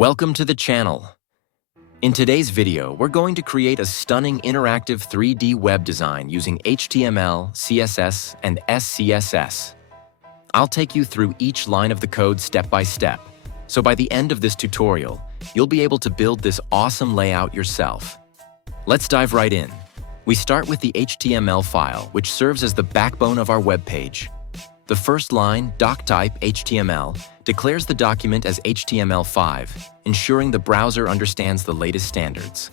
Welcome to the channel. In today's video, we're going to create a stunning interactive 3D web design using HTML, CSS, and SCSS. I'll take you through each line of the code step by step, so by the end of this tutorial, you'll be able to build this awesome layout yourself. Let's dive right in. We start with the HTML file, which serves as the backbone of our web page. The first line, doctype HTML, declares the document as HTML5, ensuring the browser understands the latest standards.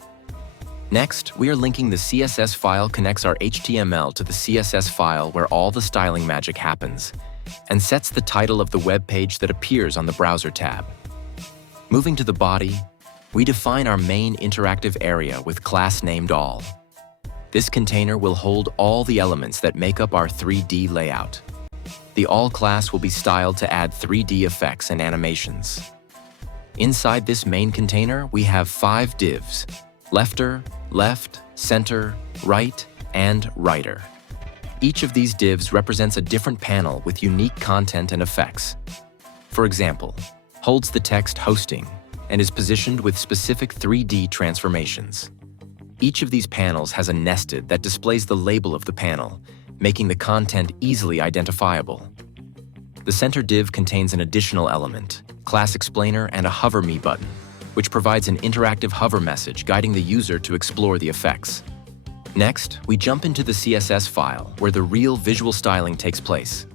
Next, we are linking the CSS file connects our HTML to the CSS file where all the styling magic happens, and sets the title of the web page that appears on the Browser tab. Moving to the body, we define our main interactive area with class named All. This container will hold all the elements that make up our 3D layout. The All class will be styled to add 3D effects and animations. Inside this main container, we have 5 divs: lefter, left, center, right, and righter. Each of these divs represents a different panel with unique content and effects. For example, holds the text hosting and is positioned with specific 3D transformations. Each of these panels has a nested that displays the label of the panel, making the content easily identifiable. The center div contains an additional element, class explainer, and a hover me button, which provides an interactive hover message guiding the user to explore the effects. Next, we jump into the CSS file, where the real visual styling takes place.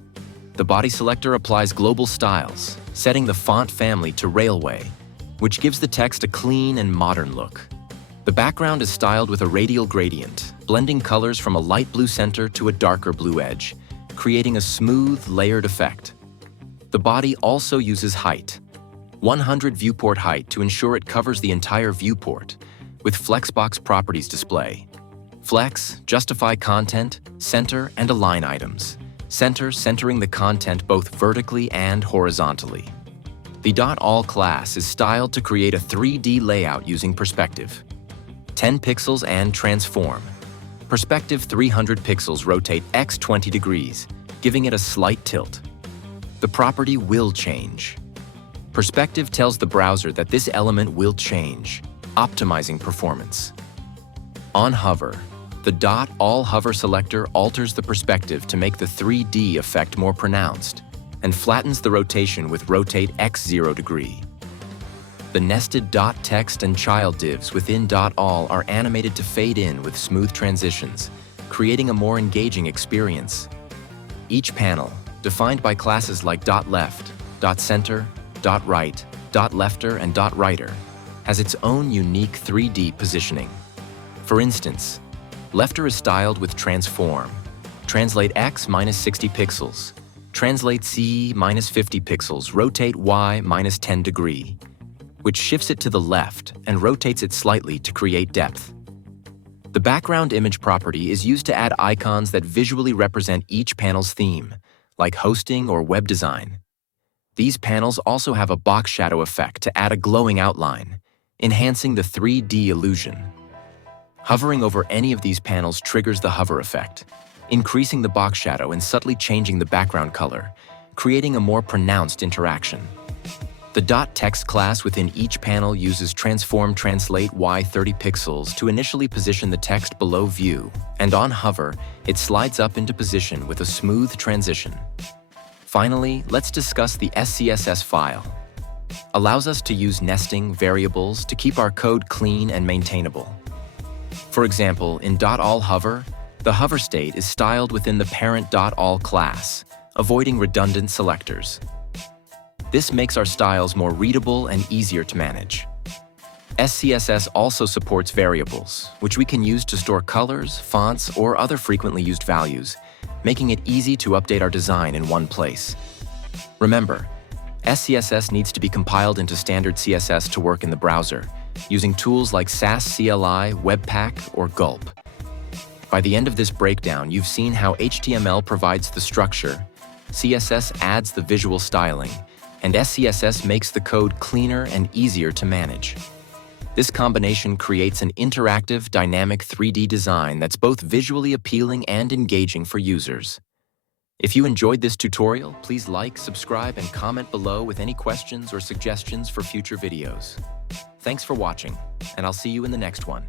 The body selector applies global styles, setting the font family to Railway, which gives the text a clean and modern look. The background is styled with a radial gradient, blending colors from a light blue center to a darker blue edge, creating a smooth, layered effect. The body also uses height, 100 viewport height to ensure it covers the entire viewport, with Flexbox properties display. Flex, justify content, center, and align items. Centering the content both vertically and horizontally. The .all class is styled to create a 3D layout using perspective. 10 pixels and transform. Perspective 300 pixels rotate x 20 degrees, giving it a slight tilt. The property will change. Perspective tells the browser that this element will change, optimizing performance. On hover, the .all hover selector alters the perspective to make the 3D effect more pronounced and flattens the rotation with rotate x 0 degree. The nested .text and child divs within .all are animated to fade in with smooth transitions, creating a more engaging experience. Each panel, defined by classes like .left, .center, .right, .lefter, and .righter, has its own unique 3D positioning. For instance, lefter is styled with transform, translate x minus 60 pixels, translate z minus 50 pixels, rotate y minus 10 degree, which shifts it to the left and rotates it slightly to create depth. The background image property is used to add icons that visually represent each panel's theme, like hosting or web design. These panels also have a box shadow effect to add a glowing outline, enhancing the 3D illusion. Hovering over any of these panels triggers the hover effect, increasing the box shadow and subtly changing the background color, creating a more pronounced interaction. The .text class within each panel uses transform translate y 30 pixels to initially position the text below view, and on hover, it slides up into position with a smooth transition. Finally, let's discuss the SCSS file. Allows us to use nesting variables to keep our code clean and maintainable. For example, in .all hover, the hover state is styled within the parent .all class, avoiding redundant selectors. This makes our styles more readable and easier to manage. SCSS also supports variables, which we can use to store colors, fonts, or other frequently used values, making it easy to update our design in one place. Remember, SCSS needs to be compiled into standard CSS to work in the browser, using tools like Sass CLI, Webpack, or Gulp. By the end of this breakdown, you've seen how HTML provides the structure, CSS adds the visual styling, and SCSS makes the code cleaner and easier to manage. This combination creates an interactive, dynamic 3D design that's both visually appealing and engaging for users. If you enjoyed this tutorial, please like, subscribe, and comment below with any questions or suggestions for future videos. Thanks for watching, and I'll see you in the next one.